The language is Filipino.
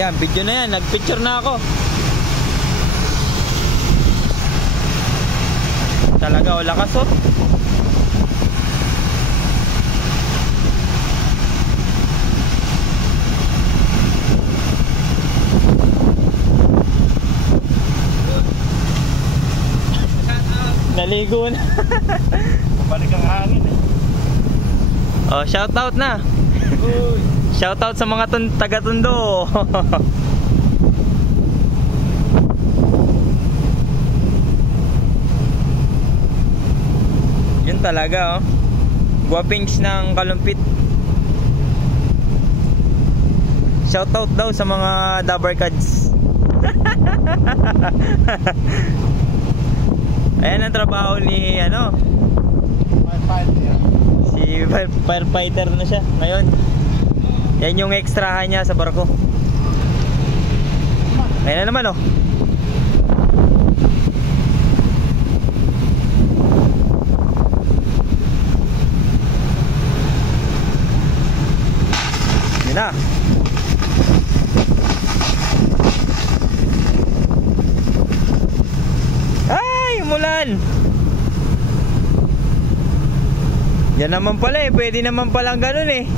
Ayan, video na yan. Nagpicture na ako. Talaga, o lakas oh. Naligo na. Balik ang hangin eh. Oh, shout out na. Shout out sa mga taga-Tondo. Yun talaga oh. Guwapings ng Kalumpit. Shout out daw sa mga Dabarkads. Ayan ang trabaho ni ano, Firefighter. si firefighter na siya ngayon. Yan yung extrahan niya sa barko. Ayan na naman oh. Yan na. Ay, umulan. Yan naman pala eh. Pwede naman palang ganun eh.